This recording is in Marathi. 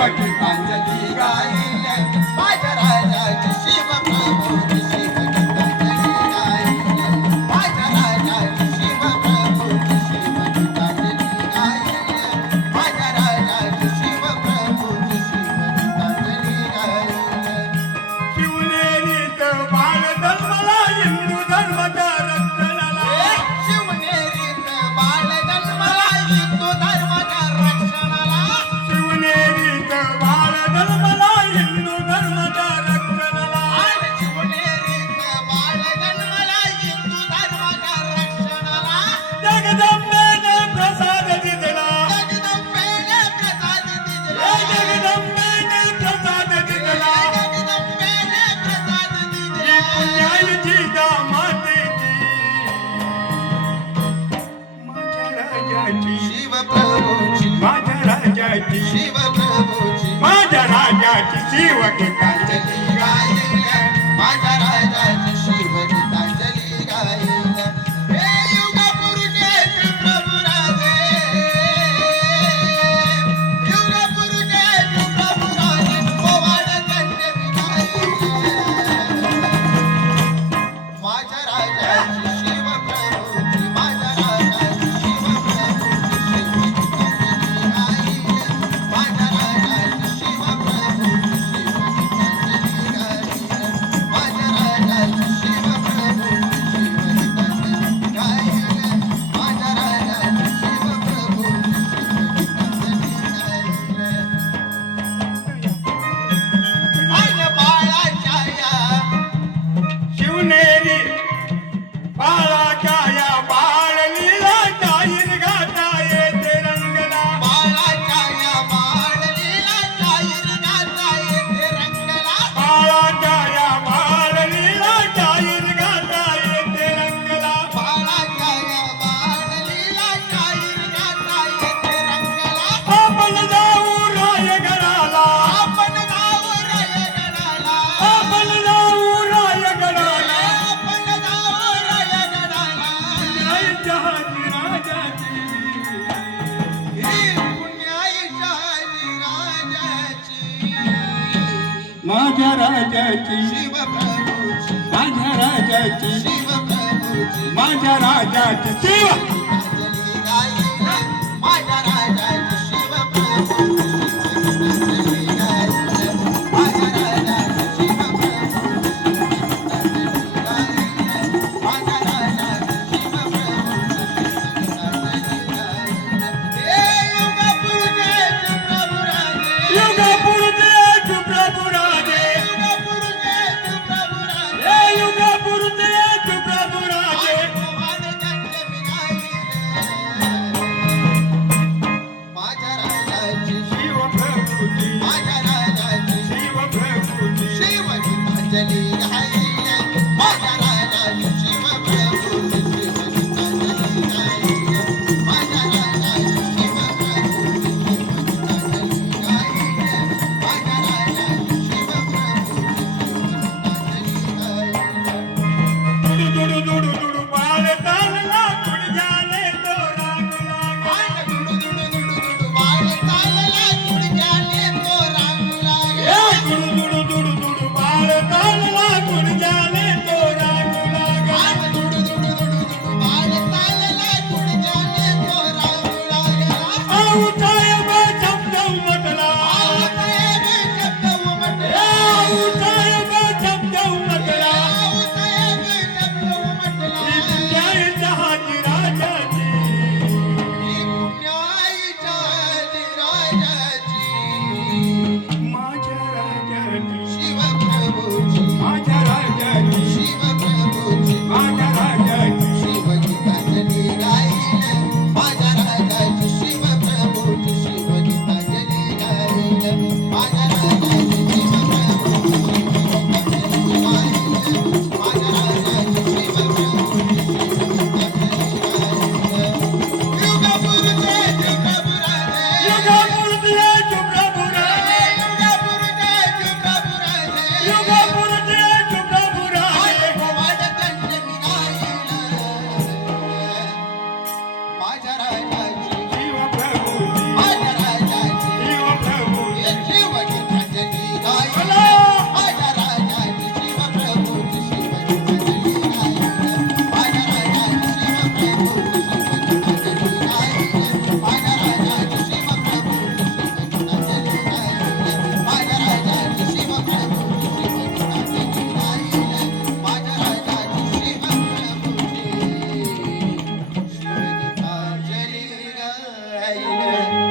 शिव गीतांजली गायले माझ्या राजाची शिव प्रभूची शिव गीतांजली गायले माझ्या राजाची शिव प्रभूची शिव गीतांजली गायले माझ्या राजाची शिव प्रभूची शिव गीतांजली गायले शिवनेरीत बाळ जन्मला हिंदू धर्माच्या रक्षणाला शिवनेरीत बाळ जन्मला हिंदू धर्माच्या रक्षणाला शिवनेरीत बाळ जन्मला हिंदू धर्माच्या रक्षणाला शिवनेरीत बाळ जन्मला हिंदू धर्माच्या रक्षणाला जगदंबेने प्रसाद दिला जगदंबेने प्रसाद दिला जगदंबेने प्रसाद दिला जगदंबेने प्रसाद दिला पुण्याईची मातेची माझ्या राजाची शिव प्रभूची माझ्या राजाची शिव प्रभूची माझ्या राजाची शिव गीतांजली गायले माझ्या राजाची शिव गीतांजली गायले हे युग पुरुषेश प्रभु राजे युग पुरुषेश प्रभु राजे पोवाड त्यांचे गायले माझ्या राजाची शिव प्रभूची माझ्या राजाची शिव प्रभूची शिव गीतांजली गायले माझ्या राजाची शिव प्रभूची शिव गीतांजली गायले माझ्या राजाची शिव प्रभूची शिव गीतांजली गायले माझ्या राजाची शिव प्रभूची शिव गीतांजली गायले माझ्या बाळाच्या या शिवनेरी बाळाच्या या बाळलीला जाहीर गाता येते रंगला बाळाच्या या बाळलीला जाहीर गाता येते रंगला बाळाच्या या बाळलीला जाहीर गाता येते रंगला बाळाच्या या बाळलीला जाहीर गाता येते रंगला आपण जाऊ रायगडाला आपण जाऊ रायगडाला आपण जाऊ रायगडाला आपण जाऊ रायगडाला जय शहाजी राजाची ही पुण्याई शहाजी राजाची माझ्या राजाची शिव प्रभूची माझ्या राजाची शिव प्रभूची माझ्या राजाची शिव गीतांजली गायले माझ्या राजाची शिव प्रभूची शिव गीतांजली गायले माझ्या राजाची शिव प्रभूची शिव गीतांजली गायले माझ्या राजाची शिव प्रभूची शिव गीतांजली गायले हे युग पुरुषेश प्रभु राजे युग पुरुषेश प्रभु राजे युग पुरुषेश प्रभु राजे हे युग पुरुषेश प्रभु राजे पोवाड त्यांचे गायले ग